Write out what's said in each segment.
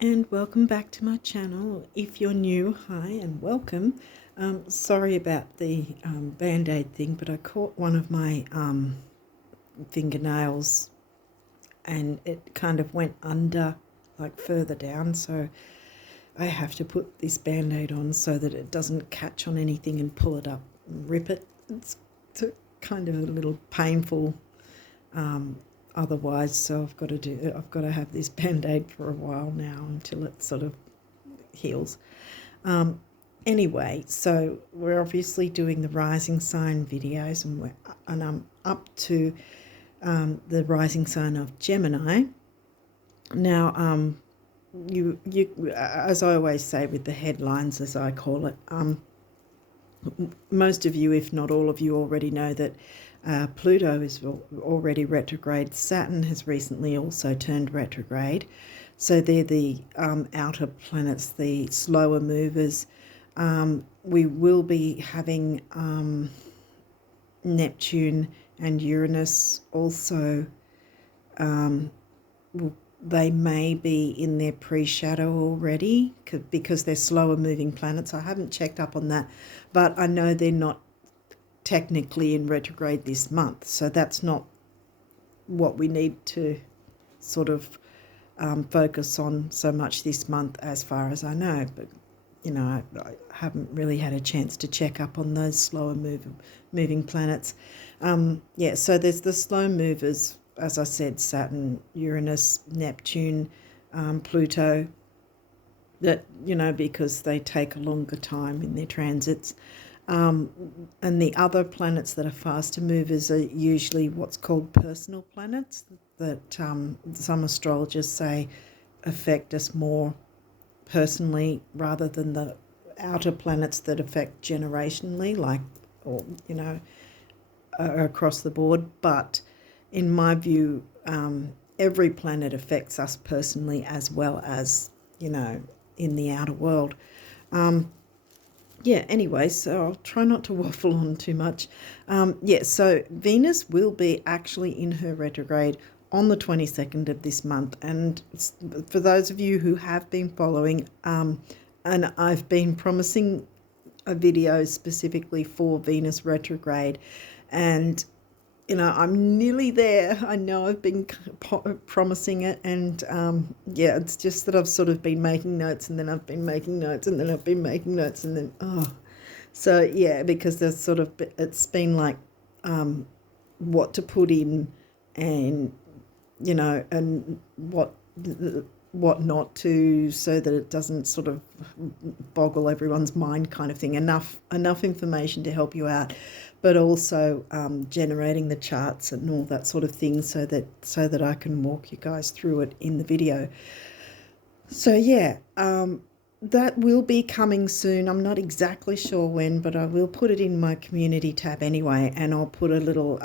and welcome back to my channel. If you're new, hi and welcome. Sorry about the band-aid thing, but I caught one of my fingernails and it kind of went under, like further down, so I have to put this band-aid on so that it doesn't catch on anything and pull it up and rip it. It's kind of a little painful otherwise, so I've got to have this band-aid for a while now until it sort of heals. Anyway, so we're obviously doing the rising sign videos, and I'm up to the rising sign of Gemini. Now, you as I always say with the headlines, as I call it, most of you, if not all of you, already know that Pluto is already retrograde. Saturn has recently also turned retrograde. So they're the outer planets, the slower movers. We will be having Neptune and Uranus also. They may be in their pre-shadow already because they're slower moving planets. I haven't checked up on that, but I know they're not technically in retrograde this month, so that's not what we need to sort of focus on so much this month as far as I know. But you know, I haven't really had a chance to check up on those slower moving planets. Yeah, so there's the slow movers, as I said, Saturn, Uranus, Neptune, Pluto, that, you know, because they take a longer time in their transits. And the other planets that are faster movers are usually what's called personal planets that some astrologers say affect us more personally rather than the outer planets that affect generationally, like, or, you know, across the board. But in my view, every planet affects us personally as well as, you know, in the outer world. Yeah, anyway, so I'll try not to waffle on too much. Yeah, so Venus will be actually in her retrograde on the 22nd of this month. And for those of you who have been following, and I've been promising a video specifically for Venus retrograde, and you know, I'm nearly there. I know I've been promising it, and yeah, it's just that I've sort of been making notes, and then I've been making notes, and then I've been making notes, and then so yeah, because there's sort of, it's been like what to put in, and you know, and what not to, so that it doesn't sort of boggle everyone's mind, kind of thing. Enough information to help you out, but also generating the charts and all that sort of thing, so that I can walk you guys through it in the video. So yeah, that will be coming soon. I'm not exactly sure when, but I will put it in my community tab anyway, and I'll put a little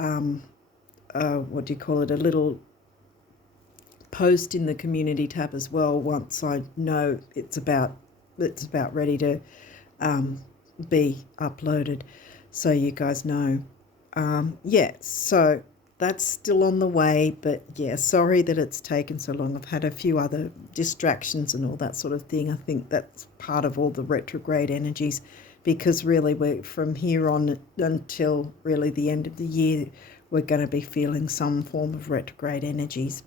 what do you call it, a little post in the community tab as well once I know it's about ready to be uploaded, so you guys know. Yeah, so that's still on the way, but yeah, sorry that it's taken so long. I've had a few other distractions and all that sort of thing. I think that's part of all the retrograde energies, because really we're from here on until really the end of the year, we're going to be feeling some form of retrograde energies.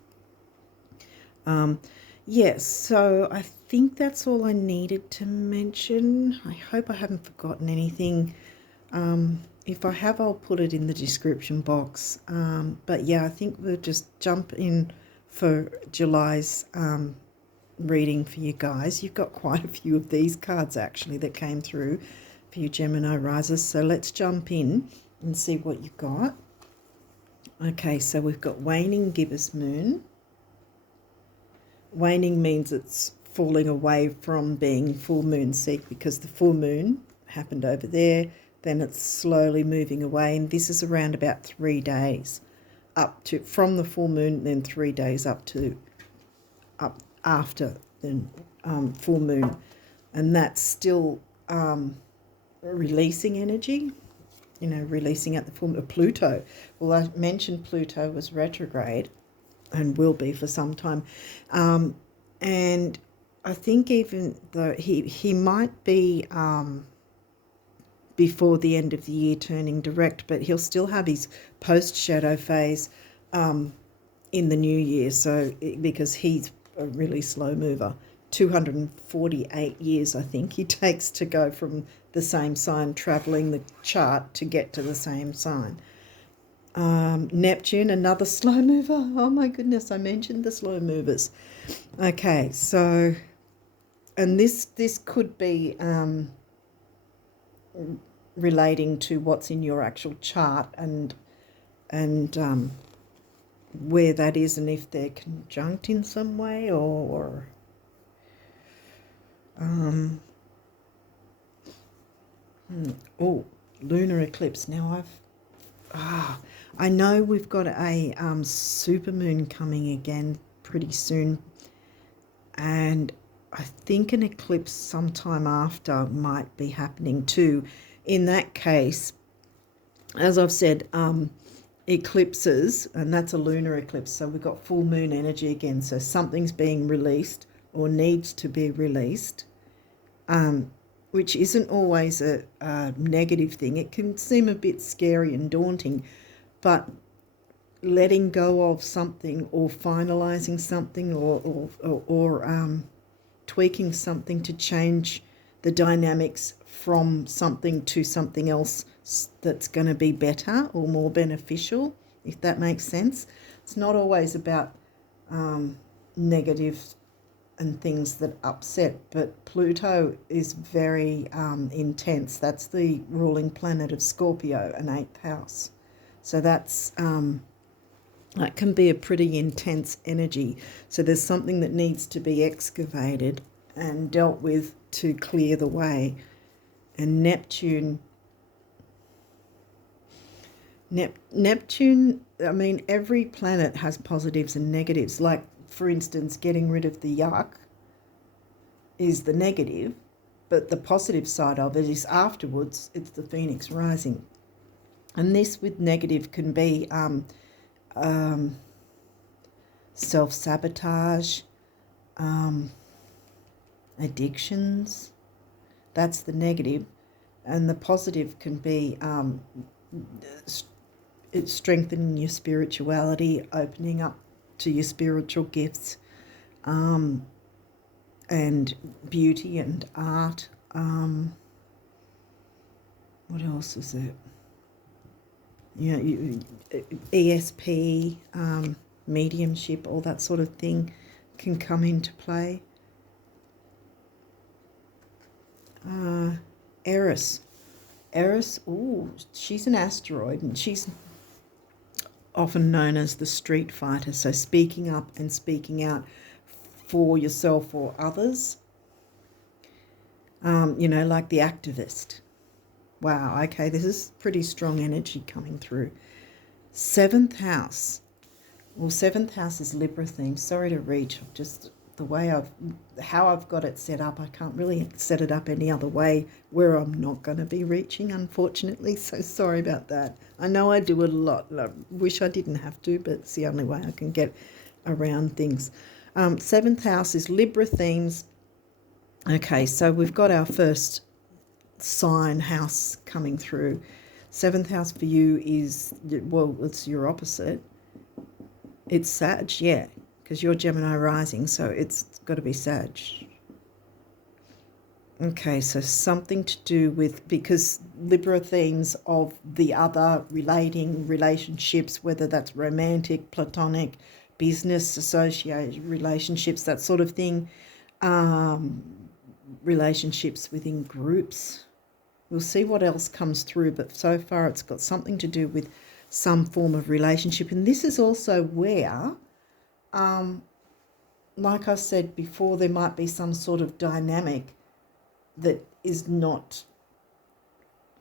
Yes, so I think that's all I needed to mention. I hope I haven't forgotten anything. If I have, I'll put it in the description box. But yeah, I think we'll just jump in for July's reading for you guys. You've got quite a few of these cards actually that came through for you Gemini risers. So let's jump in and see what you've got. Okay, so we've got waning gibbous moon. Waning means it's falling away from being full moon seek, because the full moon happened over there, then it's slowly moving away, and this is around about 3 days up to from the full moon, then 3 days up after the full moon, and that's still releasing energy, you know, releasing at the full moon. Pluto, well, I mentioned Pluto was retrograde and will be for some time, and I think even though he might be before the end of the year turning direct, but he'll still have his post-shadow phase in the new year. So because he's a really slow mover, 248 years I think he takes to go from the same sign, travelling the chart to get to the same sign. Neptune, another slow mover. Oh my goodness, I mentioned the slow movers. Okay, so, and this could be relating to what's in your actual chart and where that is, and if they're conjunct in some way, or oh, lunar eclipse. Now I know we've got a supermoon coming again pretty soon, and I think an eclipse sometime after might be happening too. In that case, as I've said, eclipses, and that's a lunar eclipse, so we've got full moon energy again, so something's being released or needs to be released, which isn't always a negative thing. It can seem a bit scary and daunting, but letting go of something or finalizing something or tweaking something to change the dynamics from something to something else that's going to be better or more beneficial, if that makes sense. It's not always about negative and things that upset, but Pluto is very intense. That's the ruling planet of Scorpio, an 8th house. So that's that can be a pretty intense energy. So there's something that needs to be excavated and dealt with to clear the way. And Neptune, I mean, every planet has positives and negatives. Like, for instance, getting rid of the yuck is the negative, but the positive side of it is afterwards, it's the phoenix rising. And this with negative can be self-sabotage, addictions. That's the negative. And the positive can be it's strengthening your spirituality, opening up to your spiritual gifts, and beauty and art. What else is there? ESP, mediumship, all that sort of thing can come into play. Eris, she's an asteroid, and she's often known as the street fighter, so speaking up and speaking out for yourself or others, like the activist. Wow, okay, this is pretty strong energy coming through. 7th house. Well, 7th house is Libra themed. Sorry to reach, just the way how I've got it set up, I can't really set it up any other way where I'm not going to be reaching, unfortunately, so sorry about that. I know I do it a lot. I wish I didn't have to, but it's the only way I can get around things. 7th house is Libra themes. Okay, so we've got our first sign house coming through. 7th house for you is, well, it's your opposite. It's Sag, yeah, because you're Gemini rising, so it's got to be Sag. Okay, so something to do with, because Libra themes of the other, relating, relationships, whether that's romantic, platonic, business, associated relationships, that sort of thing, relationships within groups. We'll see what else comes through, but so far it's got something to do with some form of relationship. And this is also where, like I said before, there might be some sort of dynamic that is not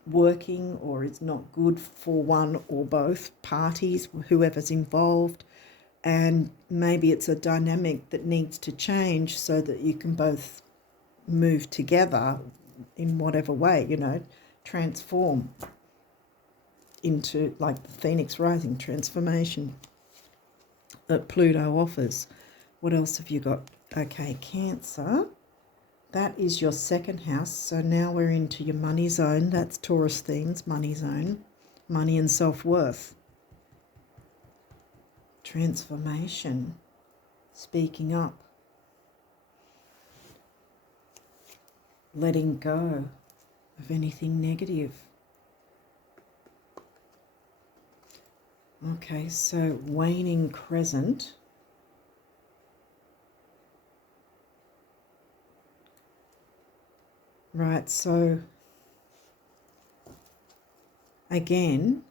working or is not good for one or both parties, whoever's involved, and maybe it's a dynamic that needs to change so that you can both move together in whatever way, transform into, like the Phoenix rising transformation that Pluto offers. What else have you got? Okay, Cancer. That is your second house. So now we're into your money zone. That's Taurus themes, money zone, money and self-worth. Transformation, speaking up, letting go of anything negative. Okay, so waning crescent. Right, so again,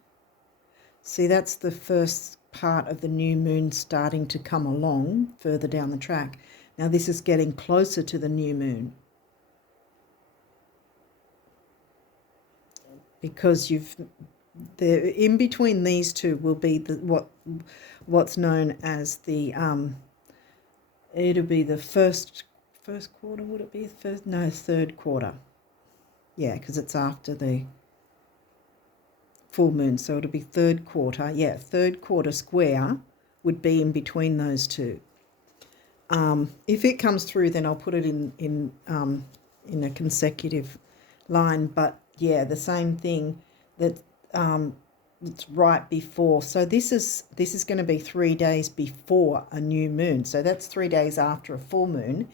see, that's the first part of the new moon starting to come along further down the track. Now this is getting closer to the new moon, because in between these two will be what's known as the it'll be the first quarter. Would it be first? No, third quarter. Yeah, because it's after the full moon, so it'll be third quarter. Yeah, third quarter square would be in between those two. If it comes through, then I'll put it in a consecutive line. But yeah, the same thing that it's right before. So this is going to be 3 days before a new moon. So that's 3 days after a full moon,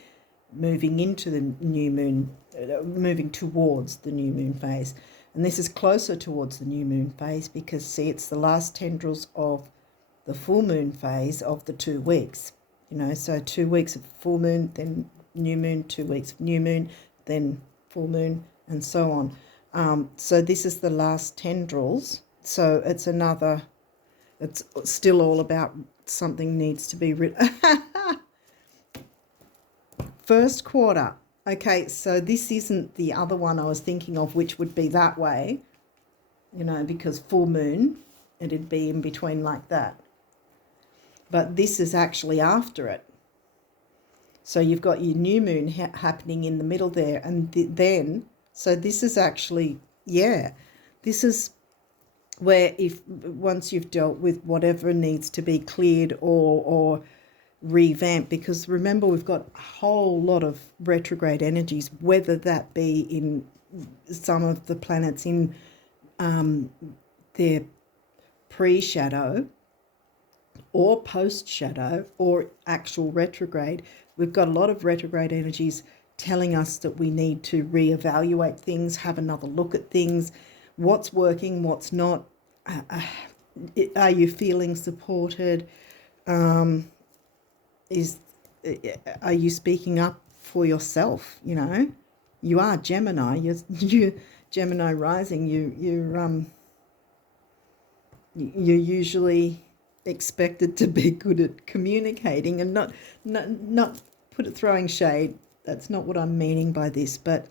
moving into the new moon, moving towards the new moon phase. And this is closer towards the new moon phase because, see, it's the last tendrils of the full moon phase of the 2 weeks. You know, so 2 weeks of full moon, then new moon, 2 weeks of new moon, then full moon, and so on. So this is the last tendrils. So it's still all about something needs to be written. First quarter. Okay, so this isn't the other one I was thinking of, which would be that way, you know, because full moon, it'd be in between like that. But this is actually after it. So you've got your new moon happening in the middle there, and then, so this is actually, yeah, this is where once you've dealt with whatever needs to be cleared or revamp, because remember we've got a whole lot of retrograde energies, whether that be in some of the planets in their pre-shadow or post-shadow or actual retrograde. We've got a lot of retrograde energies telling us that we need to reevaluate things, have another look at things, what's working, what's not. Are you feeling supported? Are you speaking up for yourself? You know, you are Gemini. You're Gemini rising. You're usually expected to be good at communicating and not throwing shade. That's not what I'm meaning by this, but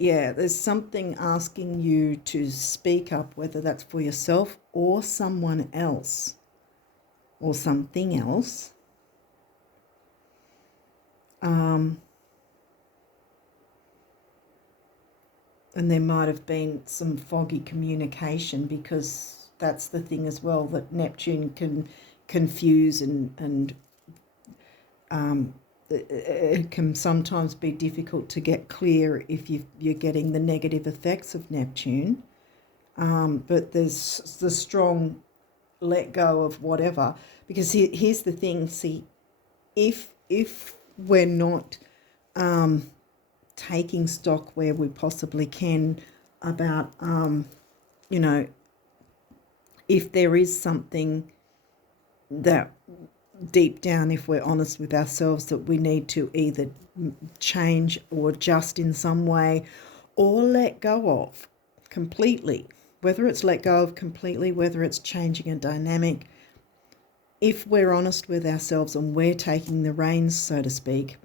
yeah, there's something asking you to speak up, whether that's for yourself or someone else or something else. And there might have been some foggy communication, because that's the thing as well, that Neptune can confuse and it can sometimes be difficult to get clear if you're getting the negative effects of Neptune. But there's the strong let go of whatever, because here's the thing. See, if we're not taking stock where we possibly can about you know, if there is something that deep down, if we're honest with ourselves, that we need to either change or adjust in some way or let go of completely, whether it's let go of completely, whether it's changing a dynamic, if we're honest with ourselves and we're taking the reins, so to speak,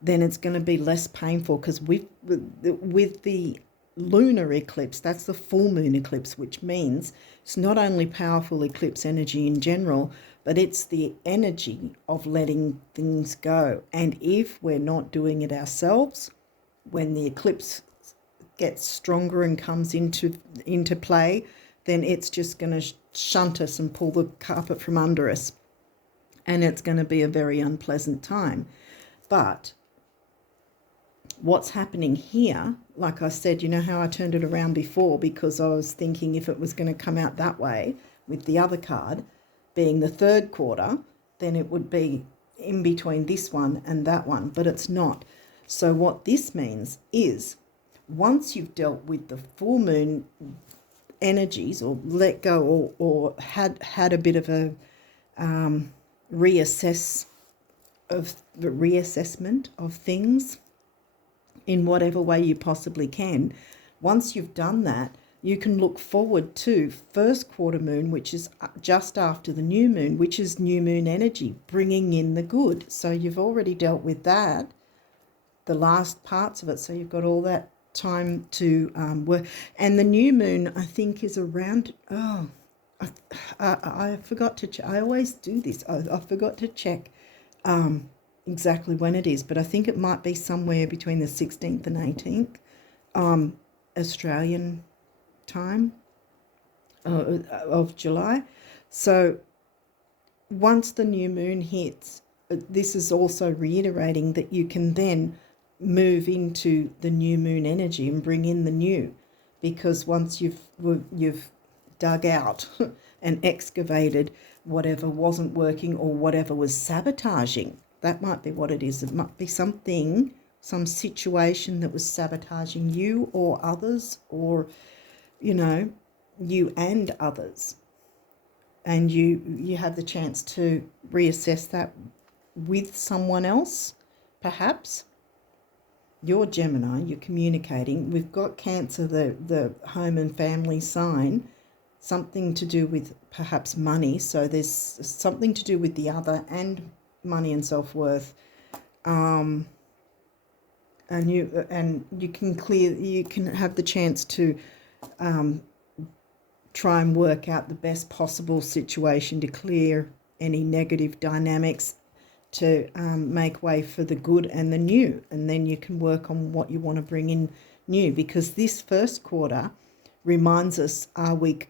then it's going to be less painful, because with the lunar eclipse, that's the full moon eclipse, which means it's not only powerful eclipse energy in general, but it's the energy of letting things go. And if we're not doing it ourselves, when the eclipse gets stronger and comes into play, then it's just going to shunt us and pull the carpet from under us. and it's going to be a very unpleasant time. But what's happening here, like I said, you know how I turned it around before because I was thinking if it was going to come out that way with the other card being the third quarter, then it would be in between this one and that one, but it's not. So what this means is once you've dealt with the full moon energies or let go or had a bit of a reassessment of things in whatever way you possibly can, once you've done that, you can look forward to first quarter moon, which is just after the new moon, which is new moon energy, bringing in the good. So you've already dealt with that, the last parts of it. So you've got all that time to work. And the new moon, I think, is around, I forgot to check. I always do this. I forgot to check exactly when it is, but I think it might be somewhere between the 16th and 18th Australian time of July. So once the new moon hits, this is also reiterating that you can then move into the new moon energy and bring in the new, because once you've dug out and excavated whatever wasn't working or whatever was sabotaging, that might be what it is. It might be something, some situation that was sabotaging you or others, or you know, you and others, and you have the chance to reassess that with someone else. Perhaps you're Gemini, you're communicating. We've got Cancer, the home and family sign, something to do with perhaps money. So there's something to do with the other and money and self-worth. And you can have the chance to try and work out the best possible situation to clear any negative dynamics, to make way for the good and the new, and then you can work on what you want to bring in new, because this first quarter reminds us, are we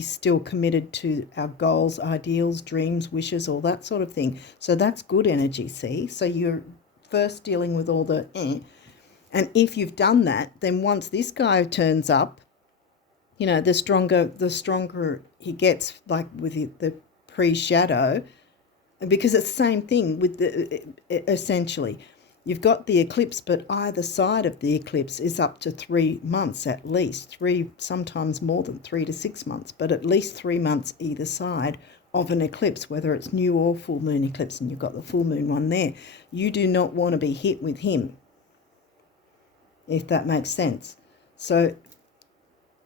still committed to our goals, ideals, dreams, wishes, all that sort of thing. So that's good energy, see? So you're first dealing with all the and if you've done that, then once this guy turns up, you know, the stronger he gets, like with the pre-shadow, because it's the same thing with essentially. You've got the eclipse, but either side of the eclipse is up to 3 months at least, sometimes more than 3 to 6 months, but at least 3 months either side of an eclipse, whether it's new or full moon eclipse, and you've got the full moon one there. You do not want to be hit with him, if that makes sense. So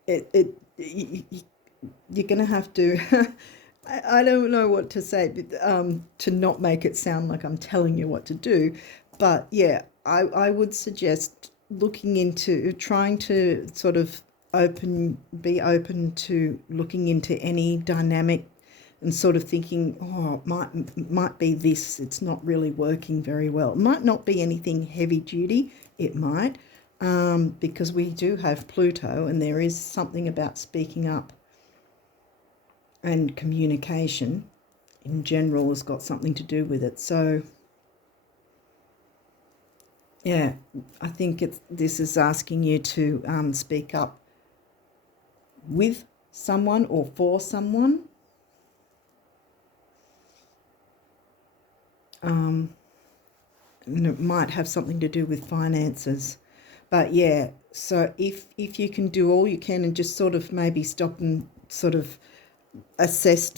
you're going to have to, I don't know what to say, to not make it sound like I'm telling you what to do. But yeah, I would suggest looking into, trying to sort of be open to looking into any dynamic and sort of thinking, oh, it might be this, it's not really working very well. It might not be anything heavy duty, it might, because we do have Pluto, and there is something about speaking up, and communication in general has got something to do with it. So yeah, I think this is asking you to speak up with someone or for someone. And it might have something to do with finances. But yeah, so if you can do all you can and just sort of maybe stop and sort of assess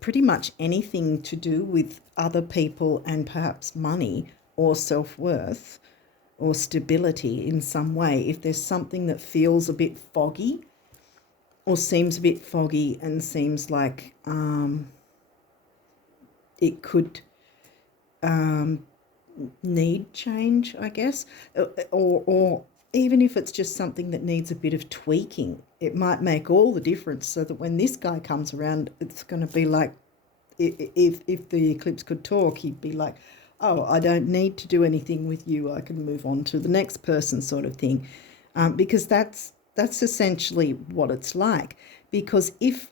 pretty much anything to do with other people and perhaps money or self-worth or stability in some way. If there's something that feels a bit foggy or seems a bit foggy and seems like it could need change, I guess, or even if it's just something that needs a bit of tweaking, it might make all the difference, so that when this guy comes around, it's going to be like, if the eclipse could talk, he'd be like, oh, I don't need to do anything with you, I can move on to the next person, sort of thing, because that's essentially what it's like. Because if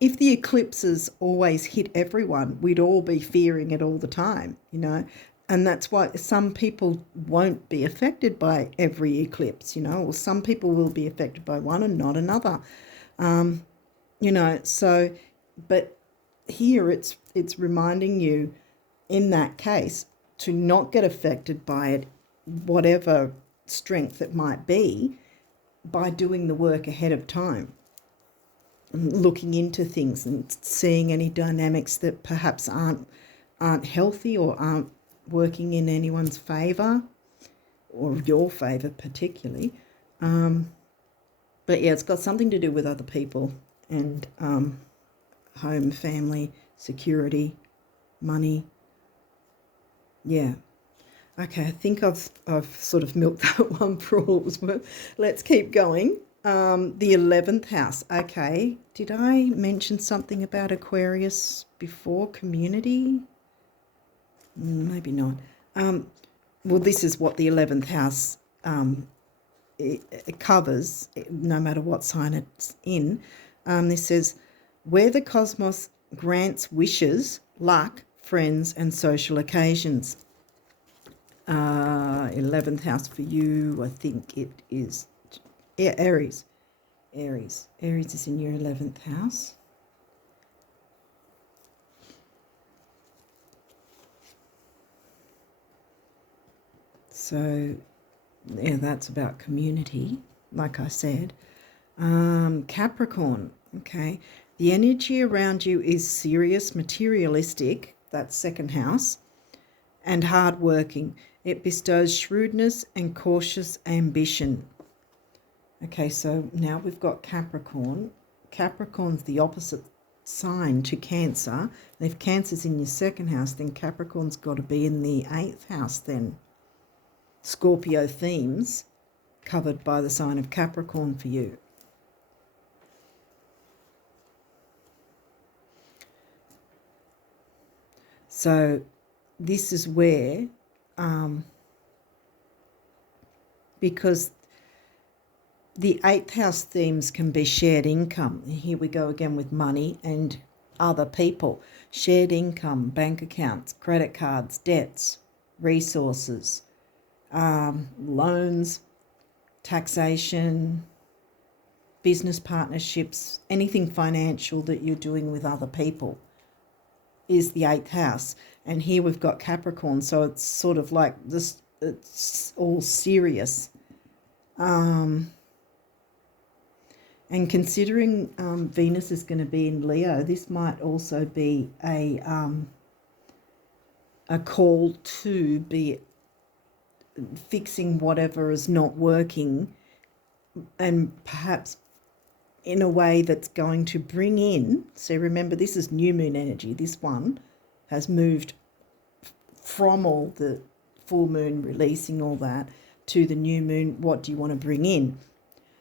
if the eclipses always hit everyone, we'd all be fearing it all the time, you know. And that's why some people won't be affected by every eclipse, you know, or some people will be affected by one and not another. You know, so, but here it's reminding you in that case to not get affected by it, whatever strength it might be, by doing the work ahead of time, looking into things and seeing any dynamics that perhaps aren't healthy or aren't working in anyone's favour, or your favour particularly. But yeah, it's got something to do with other people and home, family, security, money. Yeah. Okay, I think I've sort of milked that one for all it was worth. Let's keep going. The 11th house. Okay, did I mention something about Aquarius before? Community? Maybe not. Well, this is what the 11th house it covers, no matter what sign it's in. This says, where the cosmos grants wishes, luck, friends, and social occasions. 11th house for you, I think it is, yeah, Aries. Aries is in your 11th house. So, yeah, that's about community, like I said. Capricorn, okay. The energy around you is serious, materialistic, that's second house, and hardworking. It bestows shrewdness and cautious ambition. Okay, so now we've got Capricorn. Capricorn's the opposite sign to Cancer. And if Cancer's in your second house, then Capricorn's got to be in the 8th house then. Scorpio themes covered by the sign of Capricorn for you. So this is where, because the 8th house themes can be shared income. Here we go again with money and other people. Shared income, bank accounts, credit cards, debts, resources, loans, taxation, business partnerships, anything financial that you're doing with other people is the 8th house. And here we've got Capricorn, so it's sort of like this, it's all serious. And considering Venus is going to be in Leo, this might also be a call to be fixing whatever is not working, and perhaps in a way that's going to bring in, so remember this is new moon energy, this one has moved from all the full moon releasing all that to the new moon. What do you want to bring in?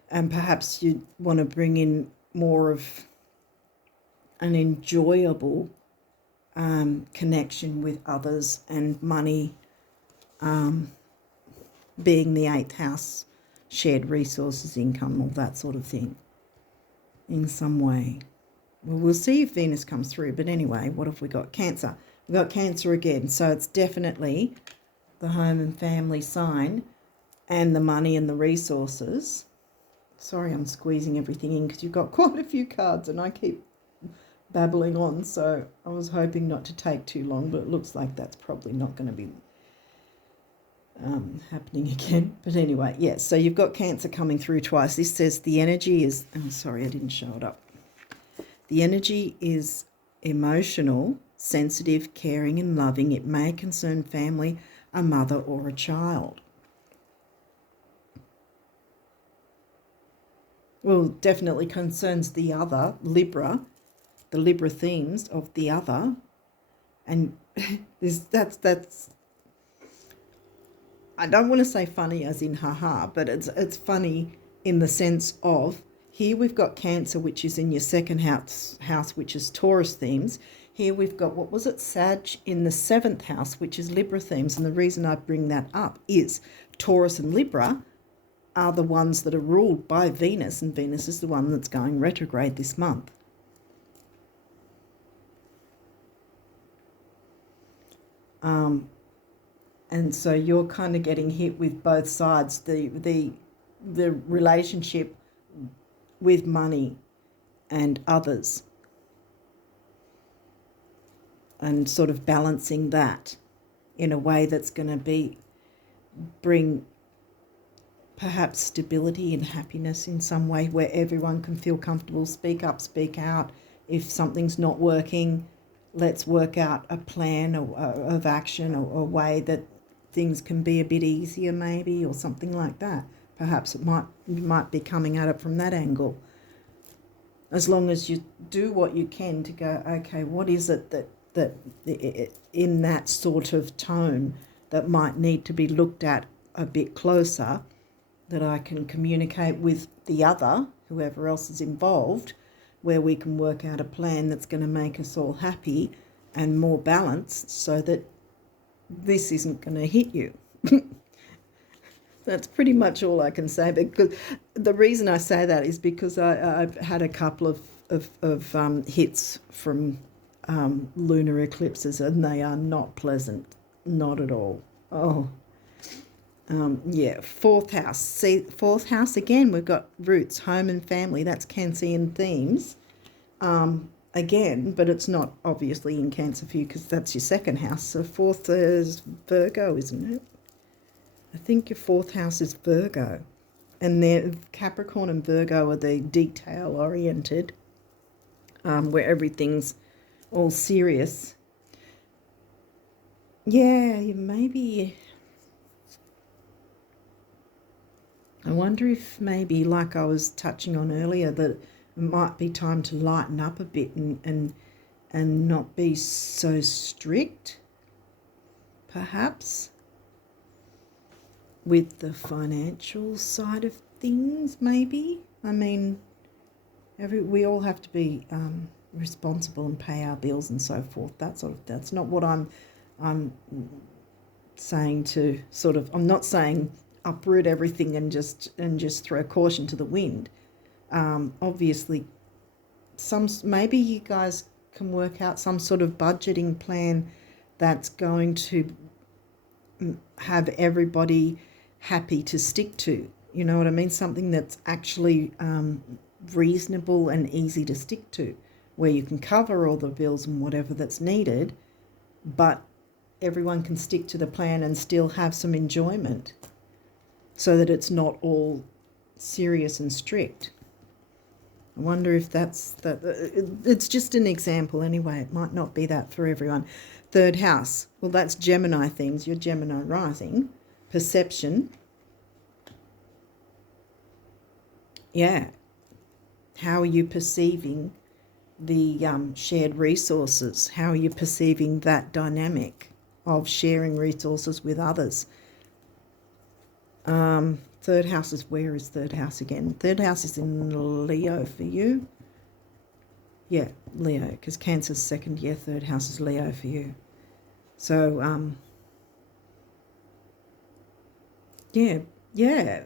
And perhaps you want to bring in more of an enjoyable connection with others, and money being the 8th house, shared resources, income, all that sort of thing in some way. Well, we'll see if Venus comes through. But anyway, what have we got? Cancer. We've got Cancer again. So it's definitely the home and family sign and the money and the resources. Sorry, I'm squeezing everything in because you've got quite a few cards and I keep babbling on. So I was hoping not to take too long, but it looks like that's probably not going to be happening again. But anyway, yes, so you've got Cancer coming through twice. This says the energy is, oh, sorry, I didn't show it up. The energy is emotional, sensitive, caring and loving. It may concern family, a mother or a child. Well, definitely concerns the other, Libra, the Libra themes of the other. And that's I don't want to say funny as in haha, but it's funny in the sense of, here we've got Cancer, which is in your second house, which is Taurus themes. Here we've got, what was it, Sag in the 7th house, which is Libra themes. And the reason I bring that up is Taurus and Libra are the ones that are ruled by Venus, and Venus is the one that's going retrograde this month. And so you're kind of getting hit with both sides, the relationship with money and others, and sort of balancing that in a way that's going to bring perhaps stability and happiness in some way, where everyone can feel comfortable, speak up, speak out. If something's not working, let's work out a plan of action, or a way that things can be a bit easier maybe, or something like that. Perhaps you might be coming at it from that angle. As long as you do what you can to go, okay, what is it that in that sort of tone that might need to be looked at a bit closer, that I can communicate with the other, whoever else is involved, where we can work out a plan that's going to make us all happy and more balanced, so that this isn't going to hit you. That's pretty much all I can say, because the reason I say that is because I've had a couple of hits from lunar eclipses, and they are not pleasant, not at all. Oh, yeah, fourth house. See, fourth house again, we've got roots, home and family. That's Cancerian themes. Again, but it's not obviously in Cancer for you, because that's your second house. So fourth is Virgo, isn't it? I think your fourth house is Virgo. And Capricorn and Virgo are the detail-oriented, where everything's all serious. Yeah, maybe... I wonder if maybe, like I was touching on earlier, that it might be time to lighten up a bit and not be so strict, perhaps, with the financial side of things, maybe. I mean, we all have to be responsible and pay our bills and so forth. That's not what I'm saying to sort of. I'm not saying uproot everything and just throw caution to the wind. Obviously, maybe you guys can work out some sort of budgeting plan that's going to have everybody happy to stick to. You know what I mean? Something that's actually reasonable and easy to stick to, where you can cover all the bills and whatever that's needed, but everyone can stick to the plan and still have some enjoyment, so that it's not all serious and strict. I wonder if that's that. It's just an example anyway. It might not be that for everyone. Third house. Well, that's Gemini things. Your Gemini rising. Perception. Yeah. How are you perceiving the shared resources? How are you perceiving that dynamic of sharing resources with others? Third house is, where is third house again? Third house is in Leo for you. Yeah, Leo, because Cancer's second year, third house is Leo for you. So, yeah.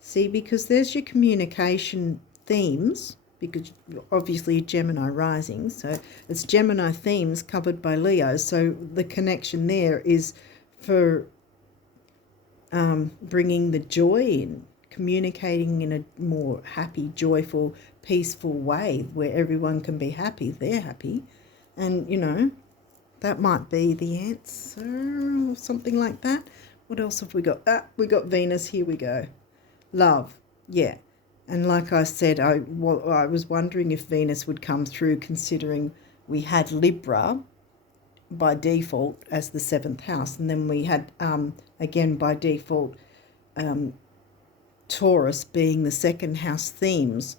See, because there's your communication themes, because obviously Gemini rising, so it's Gemini themes covered by Leo. So the connection there is for bringing the joy in, communicating in a more happy, joyful, peaceful way, where everyone can be happy, they're happy. And, you know, that might be the answer, or something like that. What else have we got? We got Venus, here we go. Love, yeah. And like I said, I was wondering if Venus would come through, considering we had Libra by default as the seventh house, and then we had again by default Taurus being the second house themes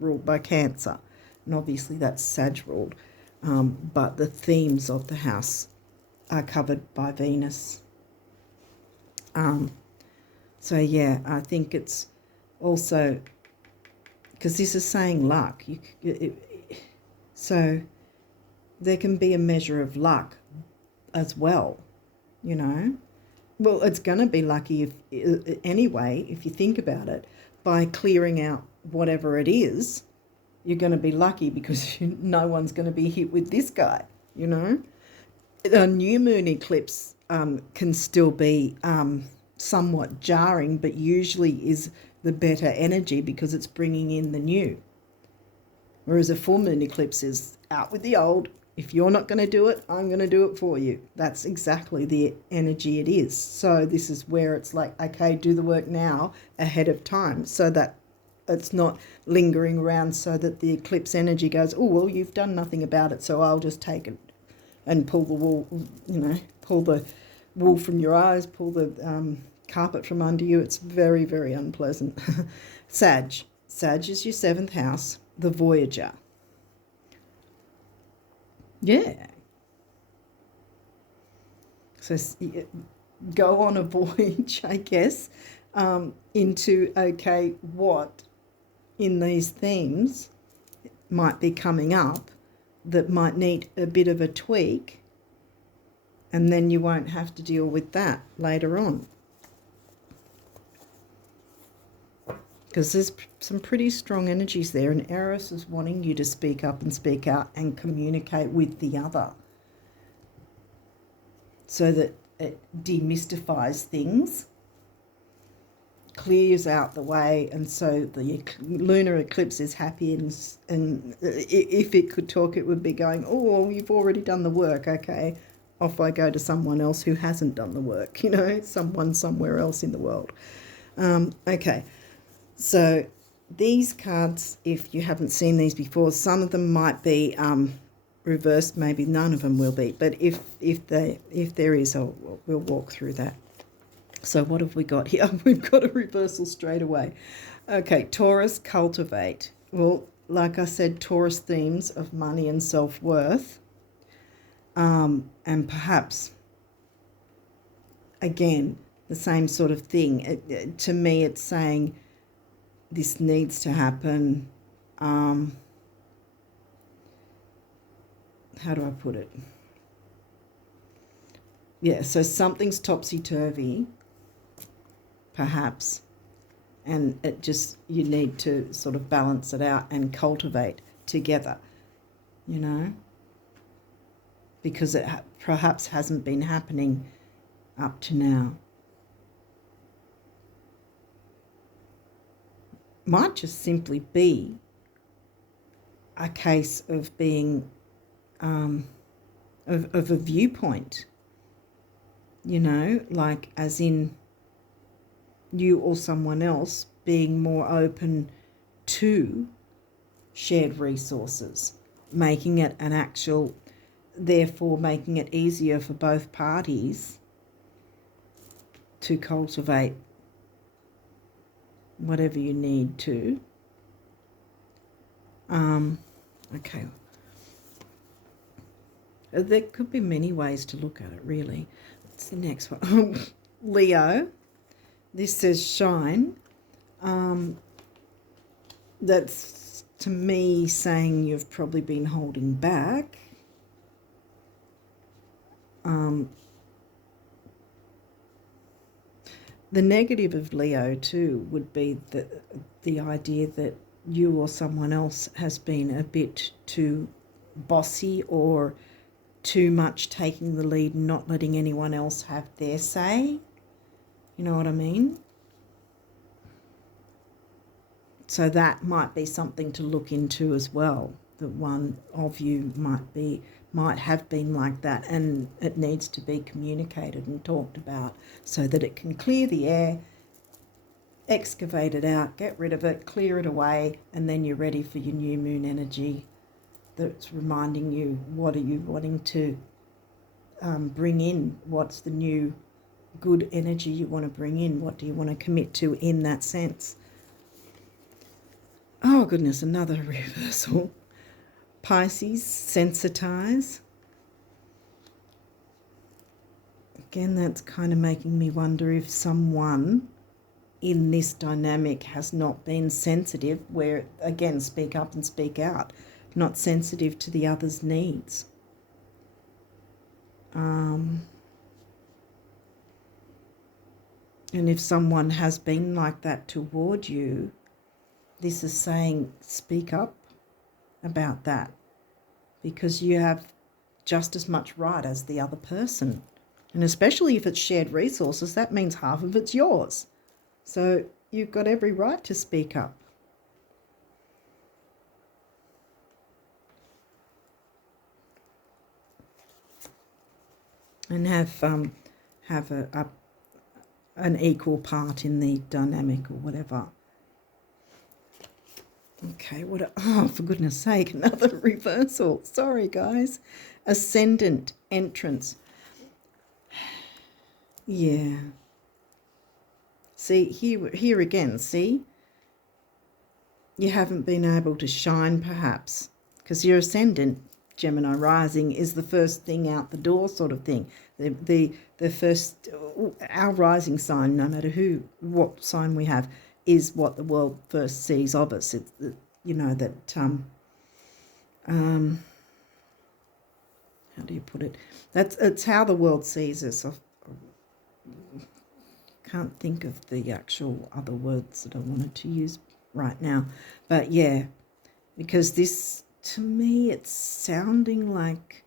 ruled by Cancer, and obviously that's Sag ruled, but the themes of the house are covered by Venus. So yeah, I think it's also because this is saying luck, so there can be a measure of luck as well, you know. Well, it's going to be lucky anyway, if you think about it. By clearing out whatever it is, you're going to be lucky, because no one's going to be hit with this guy, you know. A new moon eclipse can still be somewhat jarring, but usually is the better energy because it's bringing in the new. Whereas a full moon eclipse is out with the old. If you're not going to do it, I'm going to do it for you. That's exactly the energy it is. So this is where it's like, okay, do the work now ahead of time so that it's not lingering around, so that the eclipse energy goes, oh, well, you've done nothing about it, so I'll just take it and pull the wool, pull the wool from your eyes, pull the carpet from under you. It's very, very unpleasant. Sag is your 7th house, the Voyager. Yeah. So go on a voyage, I guess, into, okay, what in these themes might be coming up that might need a bit of a tweak, and then you won't have to deal with that later on. Because there's some pretty strong energies there, and Eros is wanting you to speak up and speak out and communicate with the other so that it demystifies things, clears out the way, and so the lunar eclipse is happy, and if it could talk, it would be going, oh, well, you've already done the work, okay, off I go to someone else who hasn't done the work, someone somewhere else in the world. Okay, so these cards, if you haven't seen these before, some of them might be reversed, maybe none of them will be, but if there is, we'll walk through that. So what have we got here? We've got a reversal straight away. Okay, Taurus, cultivate. Well, like I said, Taurus themes of money and self-worth. And perhaps, again, the same sort of thing. To me, it's saying this needs to happen. How do I put it? Yeah, so something's topsy-turvy, perhaps, and you need to sort of balance it out and cultivate together, because it perhaps hasn't been happening up to now. Might just simply be a case of being of a viewpoint, like as in you or someone else being more open to shared resources, making it an actual, therefore making it easier for both parties to cultivate whatever you need to. Okay. There could be many ways to look at it, really. What's the next one? Leo. This says shine. That's, to me, saying you've probably been holding back. The negative of Leo, too, would be the idea that you or someone else has been a bit too bossy or too much taking the lead and not letting anyone else have their say. You know what I mean? So that might be something to look into as well, that one of you might have been like that, and it needs to be communicated and talked about so that it can clear the air, excavate it out, get rid of it, clear it away, and then you're ready for your new moon energy that's reminding you what are you wanting to bring in, what's the new good energy you want to bring in, what do you want to commit to in that sense. Oh goodness, another reversal. Pisces, sensitize. Again, that's kind of making me wonder if someone in this dynamic has not been sensitive, where, again, speak up and speak out, not sensitive to the other's needs. And if someone has been like that toward you, this is saying speak up about that, because you have just as much right as the other person. And especially if it's shared resources, that means half of it's yours. So you've got every right to speak up. And have an equal part in the dynamic or whatever. Okay, oh, for goodness sake, another reversal. Sorry, guys. Ascendant entrance. Yeah. See, here again, see? You haven't been able to shine, perhaps, because your ascendant, Gemini rising, is the first thing out the door sort of thing. The first, our rising sign, no matter what sign we have, is what the world first sees of us. It's, you know, that, how do you put it? It's how the world sees us. I can't think of the actual other words that I wanted to use right now. But yeah, because this, to me, it's sounding like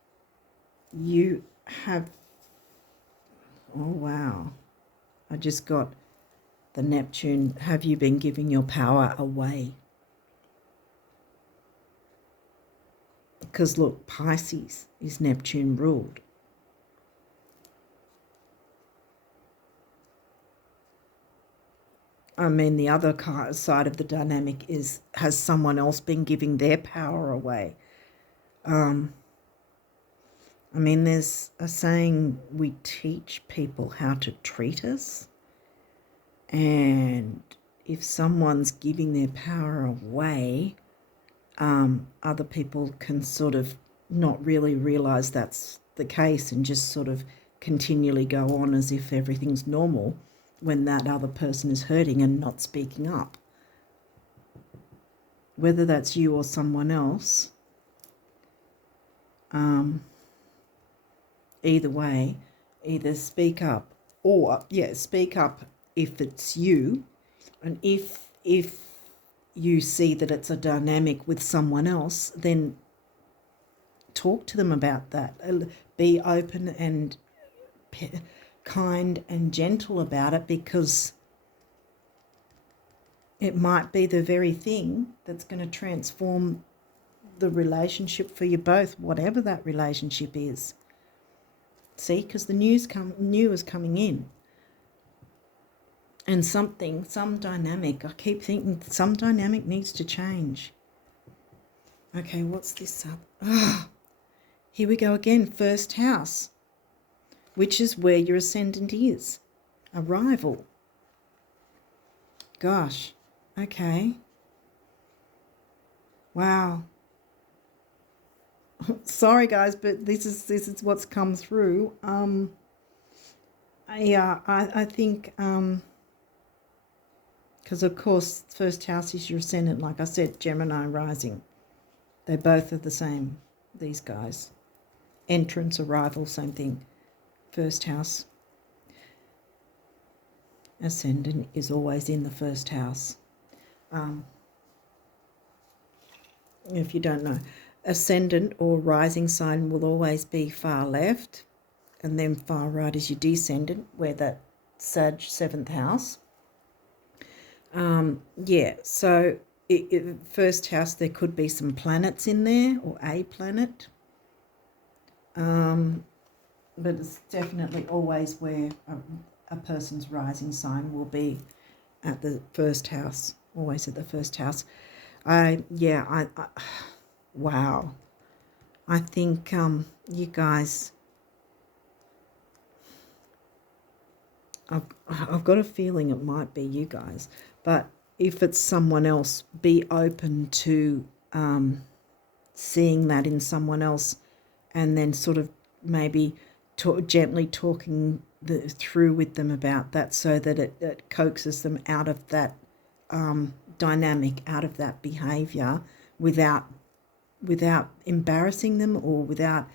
you have, oh wow, I just got the Neptune, have you been giving your power away? Because look, Pisces is Neptune ruled. I mean, the other side of the dynamic has someone else been giving their power away? I mean, there's a saying, we teach people how to treat us. And if someone's giving their power away, other people can sort of not really realise that's the case and just sort of continually go on as if everything's normal, when that other person is hurting and not speaking up. Whether that's you or someone else, either way, either speak up or, speak up if it's you, and if you see that it's a dynamic with someone else, then talk to them about that. Be open and kind and gentle about it, because it might be the very thing that's going to transform the relationship for you both, whatever that relationship is. See, because the new is coming in. And some dynamic, I keep thinking some dynamic needs to change. Okay, what's this up? Here we go again, first house, which is where your ascendant is, a rival. Gosh, okay. Wow. Sorry, guys, but this is what's come through. I think, because of course, first house is your ascendant, like I said, Gemini rising. They both are the same, these guys. Entrance, arrival, same thing. First house. Ascendant is always in the first house. If you don't know, ascendant or rising sign will always be far left, and then far right is your descendant, where that Sag 7th house. So first house, there could be some planets in there, or a planet. But it's definitely always where a person's rising sign will be at the first house, always at the first house. Wow. I think you guys, I've got a feeling it might be you guys, but if it's someone else, be open to seeing that in someone else, and then sort of maybe gently talking through with them about that, so that it coaxes them out of that dynamic, out of that behaviour, without embarrassing them or without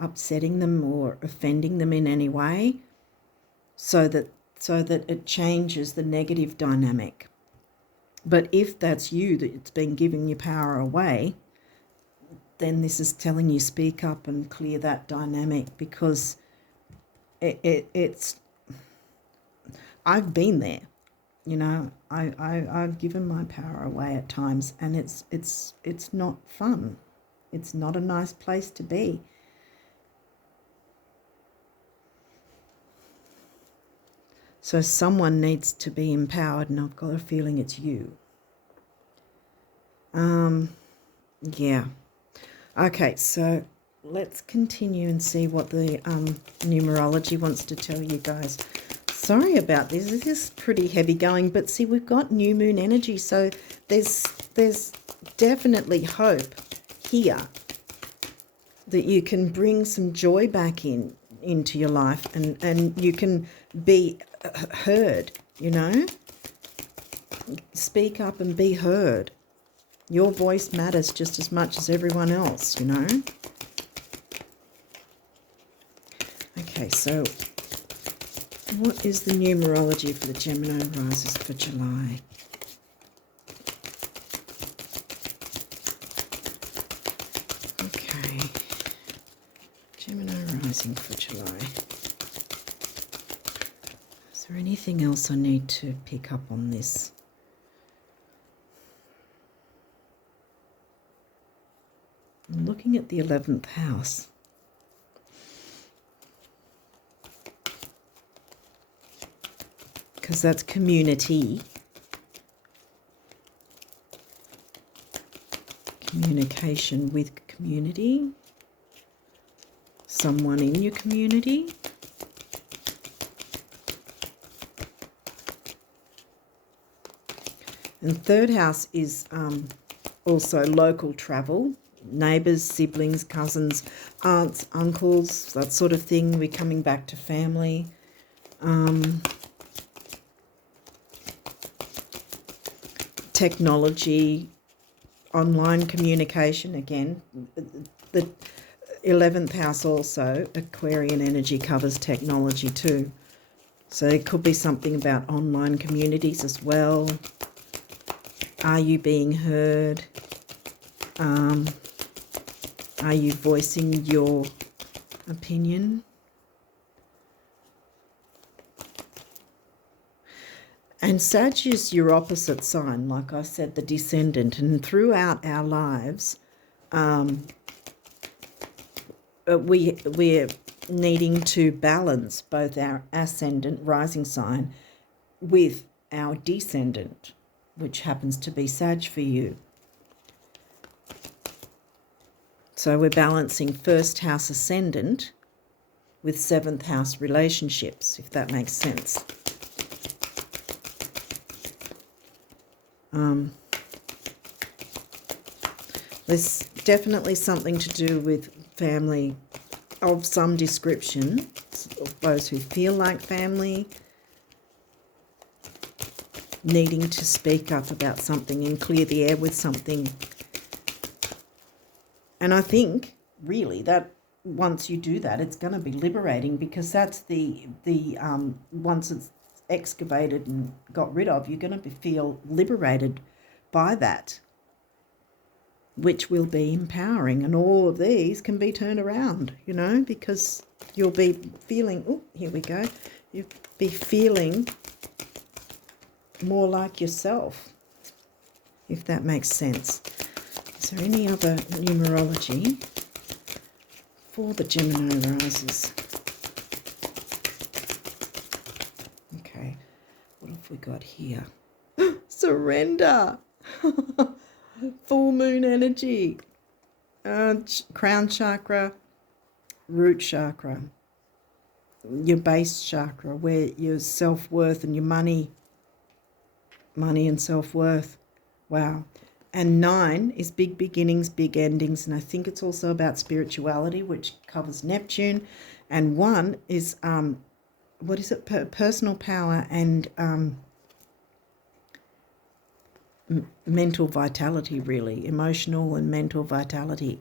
upsetting them or offending them in any way, so that it changes the negative dynamic. But if that's you that's been giving your power away, then this is telling you speak up and clear that dynamic, because it's I've been there, you know. I've given my power away at times, and it's not fun. It's not a nice place to be. So someone needs to be empowered, and I've got a feeling it's you. Yeah. Okay, so let's continue and see what the numerology wants to tell you guys. Sorry about this. This is pretty heavy going, but see, we've got new moon energy, so there's definitely hope here that you can bring some joy back into your life, and you can be heard, you know. Speak up and be heard. Your voice matters just as much as everyone else, you know. Okay, so what is the numerology for the Gemini rises for July? Okay, Gemini rising for July. Is there anything else I need to pick up on this? I'm looking at the 11th house. Because that's community. Communication with community. Someone in your community. And third house is also local travel. Neighbours, siblings, cousins, aunts, uncles, that sort of thing. We're coming back to family. Technology, online communication again. The 11th house also, Aquarian energy, covers technology too. So it could be something about online communities as well. Are you being heard? Are you voicing your opinion? And Sag is your opposite sign, like I said, the descendant. And throughout our lives, we're needing to balance both our ascendant, rising sign, with our descendant, which happens to be Sag for you. So we're balancing first house ascendant with 7th house relationships, if that makes sense. There's definitely something to do with family of some description, those who feel like family, needing to speak up about something and clear the air with something. And I think, really, that once you do that, it's going to be liberating, because that's the once it's excavated and got rid of, you're going to feel liberated by that, which will be empowering. And all of these can be turned around, you know, because you'll be feeling, oh, here we go, you'll be feeling more like yourself, if that makes sense. Is there any other numerology for the Gemini rises? Okay, what have we got here? Surrender. Full moon energy. Crown chakra, root chakra, your base chakra, where your self-worth and your money and self-worth. Wow. And 9 is big beginnings, big endings, and I think it's also about spirituality, which covers Neptune. And 1 is what is it? Personal power and mental vitality, really, emotional and mental vitality.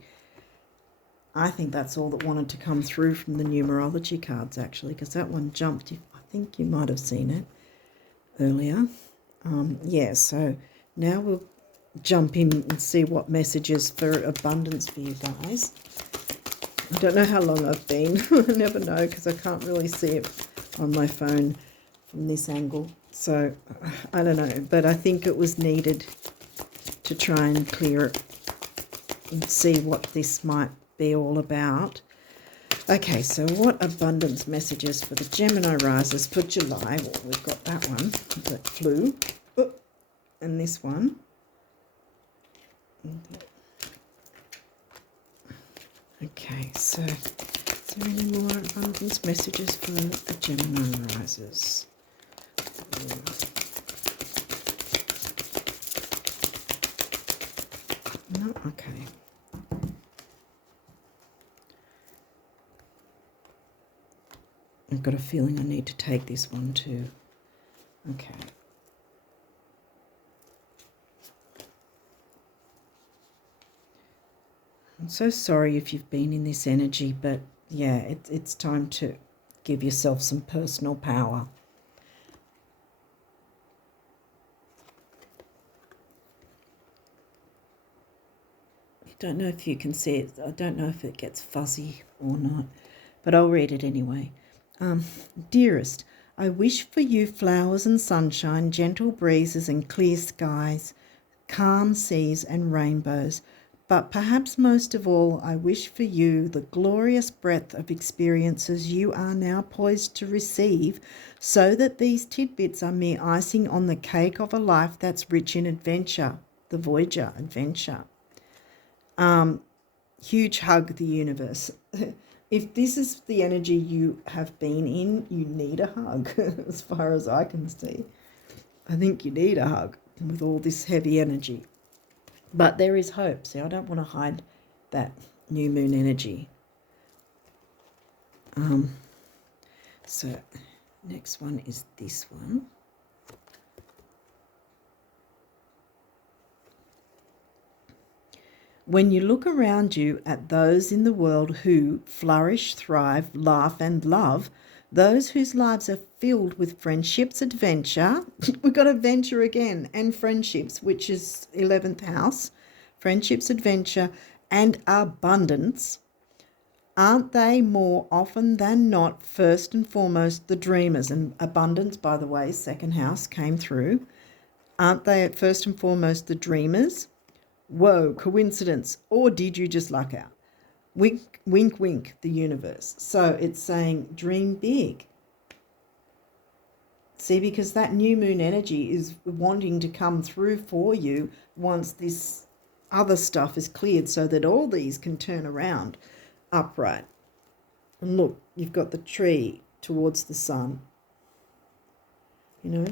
I think that's all that wanted to come through from the numerology cards, actually, because that one jumped. I think you might have seen it earlier. Yeah, so now we'll jump in and see what messages for abundance for you guys. I don't know how long I've been. I never know because I can't really see it on my phone from this angle. So I don't know, but I think it was needed to try and clear it and see what this might be all about. Okay, so what abundance messages for the Gemini risers for July? Well, we've got that one that flew. Oh, and this one. Okay, so is there any more abundance messages for the Gemini risers? No, okay. I've got a feeling I need to take this one too. Okay. I'm so sorry if you've been in this energy, but yeah, it's time to give yourself some personal power. I don't know if you can see it. I don't know if it gets fuzzy or not, but I'll read it anyway. Dearest, I wish for you flowers and sunshine, gentle breezes and clear skies, calm seas and rainbows. But perhaps most of all, I wish for you the glorious breadth of experiences you are now poised to receive, so that these tidbits are mere icing on the cake of a life that's rich in adventure, the Voyager adventure. Huge hug, the universe. If this is the energy you have been in, you need a hug, as far as I can see. I think you need a hug with all this heavy energy. But there is hope. See, I don't want to hide that new moon energy. So next one is this one. When you look around you at those in the world who flourish, thrive, laugh and love, those whose lives are filled with friendships, adventure, we've got adventure again, and friendships, which is 11th house, friendships, adventure and abundance, aren't they more often than not first and foremost the dreamers? And abundance, by the way, second house came through. Aren't they at first and foremost the dreamers? Whoa, coincidence. Or did you just luck out? Wink, wink, wink, the universe. So it's saying dream big. See, because that new moon energy is wanting to come through for you once this other stuff is cleared, so that all these can turn around upright. And look, you've got the tree towards the sun. You know,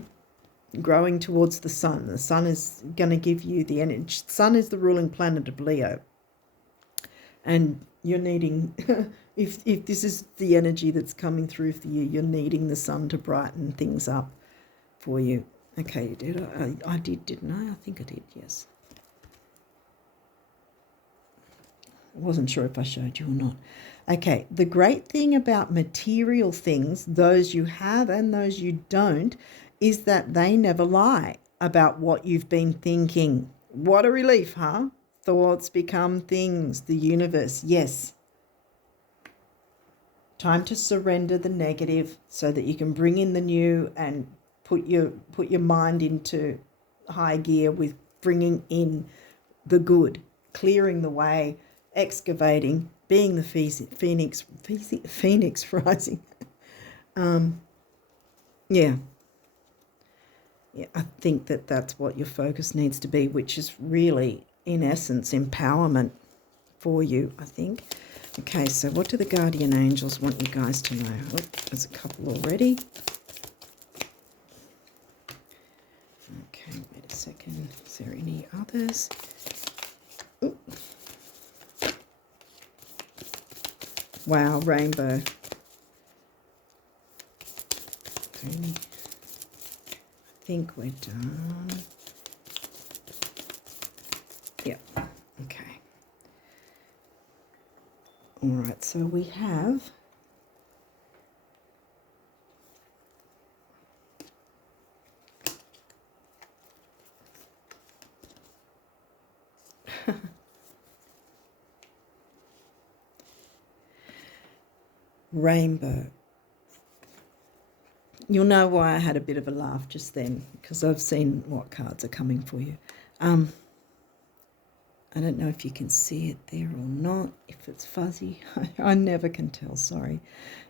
growing towards the sun. The sun is going to give you the energy. Sun is the ruling planet of Leo. And you're needing, if this is the energy that's coming through for you, you're needing the sun to brighten things up for you. Okay, you did. I did, didn't I? I think I did, yes. I wasn't sure if I showed you or not. Okay, the great thing about material things, those you have and those you don't, is that they never lie about what you've been thinking. What a relief, huh? Thoughts become things. The universe, yes. Time to surrender the negative so that you can bring in the new and put your mind into high gear with bringing in the good, clearing the way, excavating, being the phoenix rising. Yeah, I think that's what your focus needs to be, which is really, in essence, empowerment for you, I think. Okay, so what do the guardian angels want you guys to know? Oh, there's a couple already. Okay, wait a second. Is there any others? Ooh. Wow, rainbow. I think we're done. Yeah, okay. All right, so we have Rainbow. You'll know why I had a bit of a laugh just then, because I've seen what cards are coming for you. I don't know if you can see it there or not, if it's fuzzy. I never can tell, sorry.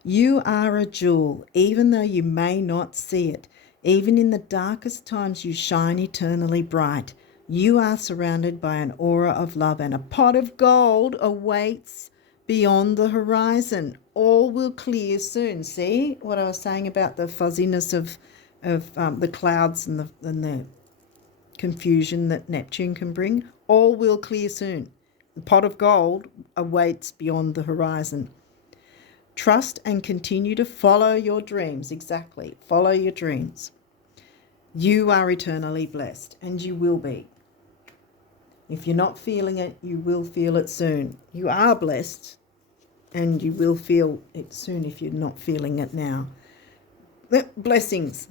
You are a jewel, even though you may not see it. Even in the darkest times, you shine eternally bright. You are surrounded by an aura of love, and a pot of gold awaits beyond the horizon. All will clear soon. See what I was saying about the fuzziness of the clouds and the confusion that Neptune can bring? All will clear soon. The pot of gold awaits beyond the horizon. Trust and continue to follow your dreams. Exactly. Follow your dreams. You are eternally blessed, and you will be. If you're not feeling it, you will feel it soon. You are blessed, and you will feel it soon if you're not feeling it now. Blessings.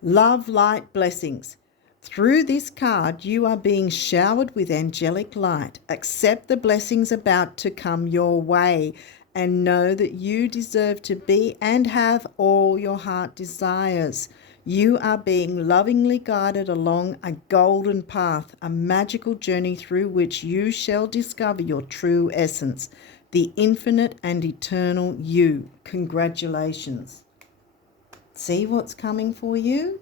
Love, light, blessings. Through this card, you are being showered with angelic light. Accept the blessings about to come your way and know that you deserve to be and have all your heart desires. You are being lovingly guided along a golden path, a magical journey through which you shall discover your true essence, the infinite and eternal you. Congratulations. See what's coming for you?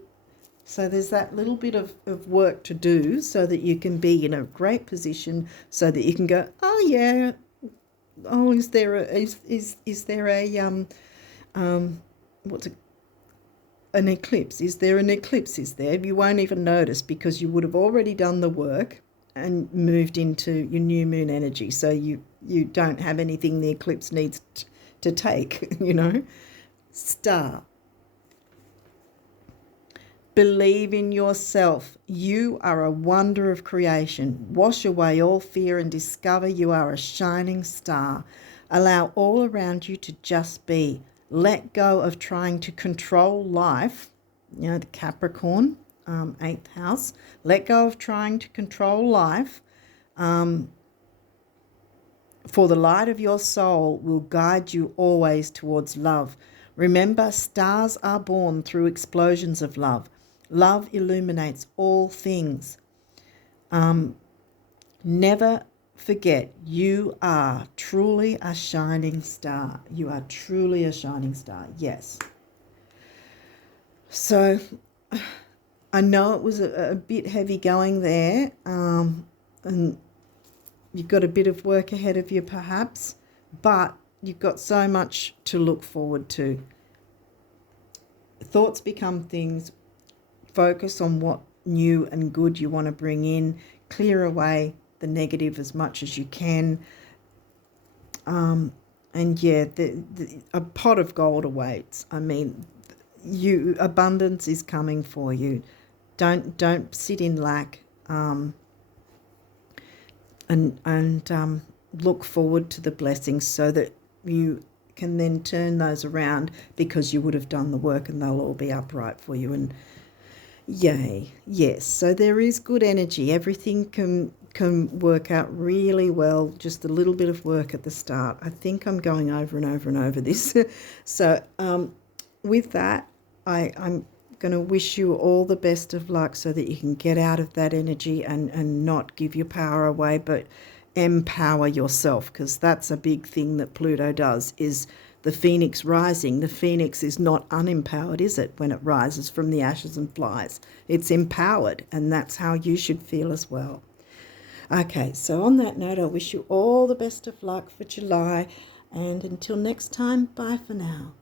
So there's that little bit of work to do so that you can be in a great position so that you can go, oh yeah, oh, is there a what's it, an eclipse? Is there an eclipse? Is there? You won't even notice because you would have already done the work and moved into your new moon energy. So you don't have anything the eclipse needs to take, you know. Star. Believe in yourself. You are a wonder of creation. Wash away all fear and discover you are a shining star. Allow all around you to just be. Let go of trying to control life. You know, the Capricorn, 8th house. Let go of trying to control life. For the light of your soul will guide you always towards love. Remember, stars are born through explosions of love. Love illuminates all things. Never forget, you are truly a shining star. You are truly a shining star, yes. So I know it was a bit heavy going there, and you've got a bit of work ahead of you perhaps, but you've got so much to look forward to. Thoughts become things. Focus on what new and good you want to bring in. Clear away the negative as much as you can. And yeah, a pot of gold awaits. I mean, abundance is coming for you. Don't sit in lack. And look forward to the blessings so that you can then turn those around because you would have done the work and they'll all be upright for you. And yay, yes. So there is good energy. Everything can work out really well. Just a little bit of work at the start. I think I'm going over and over and over this. So with that, I'm going to wish you all the best of luck so that you can get out of that energy and not give your power away, but empower yourself, because that's a big thing that Pluto does, is the phoenix rising. The phoenix is not unempowered, is it, when it rises from the ashes and flies? It's empowered, and that's how you should feel as well. Okay, so on that note, I wish you all the best of luck for July, and until next time, bye for now.